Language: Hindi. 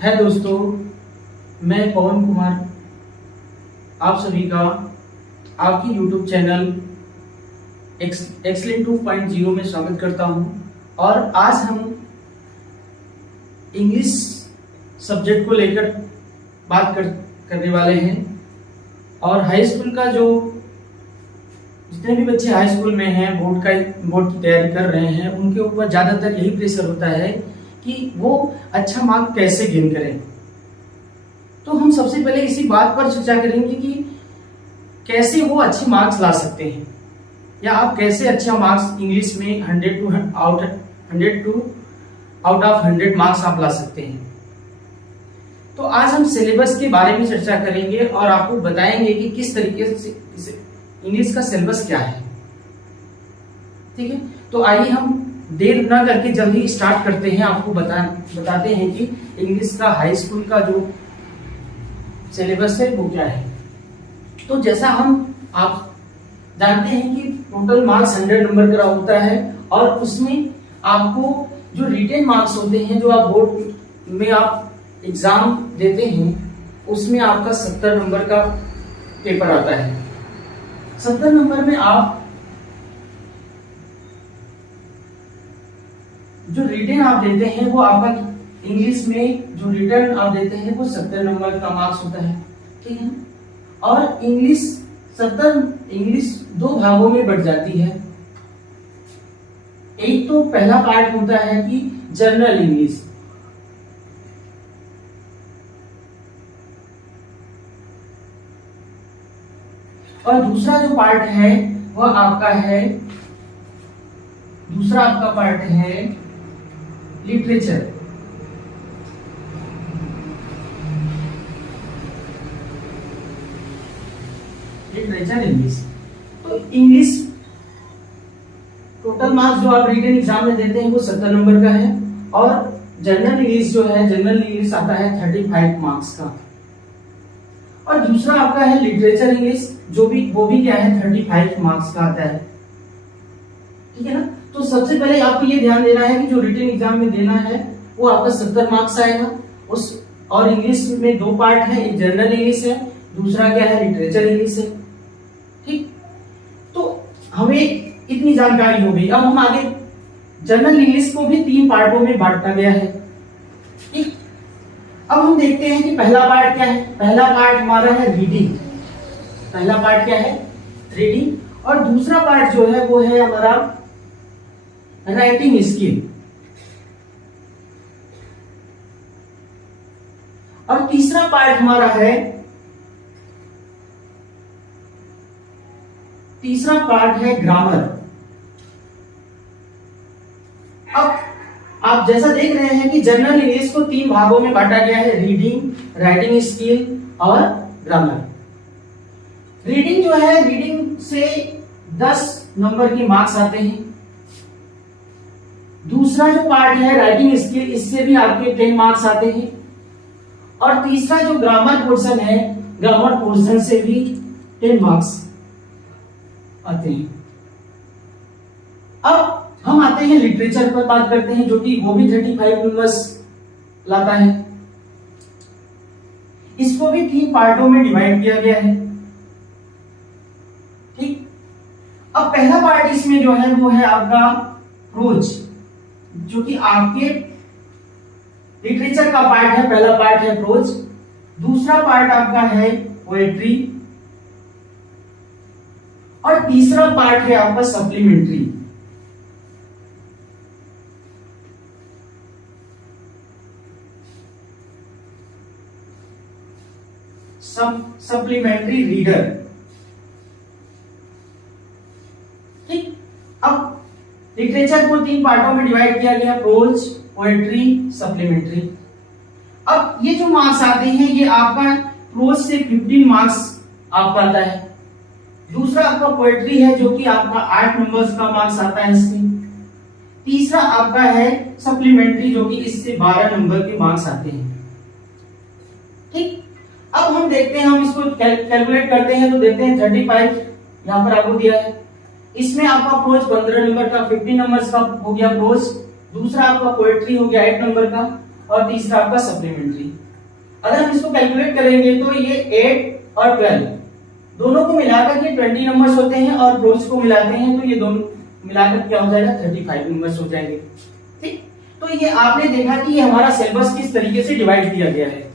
है दोस्तों, मैं पवन कुमार आप सभी का आपकी YouTube चैनल एक्सलेंट 2.0 में स्वागत करता हूं। और आज हम इंग्लिश सब्जेक्ट को लेकर बात करने वाले हैं। और हाई स्कूल का जो जितने भी बच्चे हाई स्कूल में हैं, बोर्ड की तैयारी कर रहे हैं, उनके ऊपर ज़्यादातर यही प्रेशर होता है कि वो अच्छा मार्क कैसे गेन करें। तो हम सबसे पहले इसी बात पर चर्चा करेंगे कि कैसे वो अच्छे मार्क्स ला सकते हैं, या आप कैसे अच्छा मार्क्स इंग्लिश में 100 आउट ऑफ 100 मार्क्स आप ला सकते हैं। तो आज हम सिलेबस के बारे में चर्चा करेंगे और आपको बताएंगे कि किस तरीके से इंग्लिश का सिलेबस क्या है। ठीक है, तो आइए हम देर ना करके जल्दी स्टार्ट करते हैं। आपको बताते हैं कि इंग्लिश का हाई स्कूल का जो सिलेबस है वो क्या है। तो जैसा आप जानते हैं कि टोटल मार्क्स 100 नंबर का होता है, और उसमें आपको जो रिटेन मार्क्स होते हैं, जो आप बोर्ड में आप एग्जाम देते हैं, उसमें आपका 70 नंबर का पेपर आता है। 70 नंबर में आप जो रिटन आप देते हैं वो आपका इंग्लिश में जो रिटर्न आप देते हैं वो 70 नंबर का मार्क्स होता है। ठीक है, और इंग्लिश दो भागों में बढ़ जाती है। एक तो पहला पार्ट होता है कि जनरल इंग्लिश, और दूसरा जो पार्ट है वह दूसरा आपका पार्ट है लिटरेचर। इंग्लिश, तो इंग्लिश टोटल मार्क्स जो आप रिटन एग्जाम में देते हैं वो 70 नंबर का है, और जनरल इंग्लिश आता है 35 मार्क्स का। और दूसरा आपका है लिटरेचर इंग्लिश, वो भी क्या है 35 मार्क्स का आता है। ठीक है ना। तो सबसे पहले आपको ये ध्यान देना है कि जो रिटन एग्जाम में देना है वो आपका 70 मार्क्स आएगा। और इंग्लिश में दो पार्ट है, एक जनरल इंग्लिश है, दूसरा क्या है लिटरेचर इंग्लिश है। ठीक, तो हमें इतनी जानकारी हो गई। अब हम आगे जनरल इंग्लिश को भी 3 पार्टों में बांटा गया है। ठीक, अब हम देखते हैं कि पहला पार्ट क्या है। पहला पार्ट हमारा है रीडिंग। पहला पार्ट क्या है? रीडिंग। और दूसरा पार्ट जो है वो है हमारा राइटिंग स्किल। और तीसरा पार्ट हमारा है ग्रामर। अब आप जैसा देख रहे हैं कि जनरल इंग्लिश को 3 भागों में बांटा गया है, रीडिंग, राइटिंग स्किल और ग्रामर। रीडिंग जो है, रीडिंग से 10 नंबर के मार्क्स आते हैं। दूसरा जो पार्ट है राइटिंग स्किल, इससे भी आपके 10 मार्क्स आते हैं। और तीसरा जो ग्रामर पोर्शन है, ग्रामर पोर्शन से भी 10 मार्क्स आते हैं। अब हम आते हैं लिटरेचर पर बात करते हैं, जो कि वो भी 35 नंबर्स लाता है। इसको भी 3 पार्टों में डिवाइड किया गया है। ठीक, अब पहला पार्ट इसमें जो है वो है आपका प्रोज, जो कि आपके लिटरेचर का पार्ट है। पहला पार्ट है प्रोज, दूसरा पार्ट आपका है पोएट्री, और तीसरा पार्ट है आपका सप्लीमेंट्री। Supplementary reader. ठीक, अब लिटरेचर को 3 पार्टों में डिवाइड किया गया, प्रोज, पोएट्री, सप्लीमेंट्री। अब ये जो मार्क्स आते हैं ये आपका प्रोज से 15 मार्क्स आपका आता है। दूसरा आपका पोएट्री है, जो कि आपका 8 नंबर्स का मार्क्स आता है इसमें। तीसरा आपका है सप्लीमेंट्री, जो कि इससे 12 नंबर के मार्क्स आते हैं। ठीक, अब हम देखते हैं, हम इसको कैलकुलेट करते हैं, तो देखते हैं 35 यहां पर आपको दिया है। इसमें आपका प्रोज 15 नंबर का, 15 नंबर का हो गया प्रोज। दूसरा आपका पोएट्री हो गया 8 नंबर का, और तीसरा आपका सप्लीमेंट्री। अगर हम इसको कैलकुलेट करेंगे तो ये 8 और 12 दोनों को मिलाकर के 20 नंबर्स होते हैं, और रोज को मिलाते हैं तो ये दोनों मिलाकर क्या हो जाएगा 35 नंबर्स हो जाएंगे। ठीक, तो ये आपने देखा कि ये हमारा सिलेबस किस तरीके से डिवाइड किया गया है।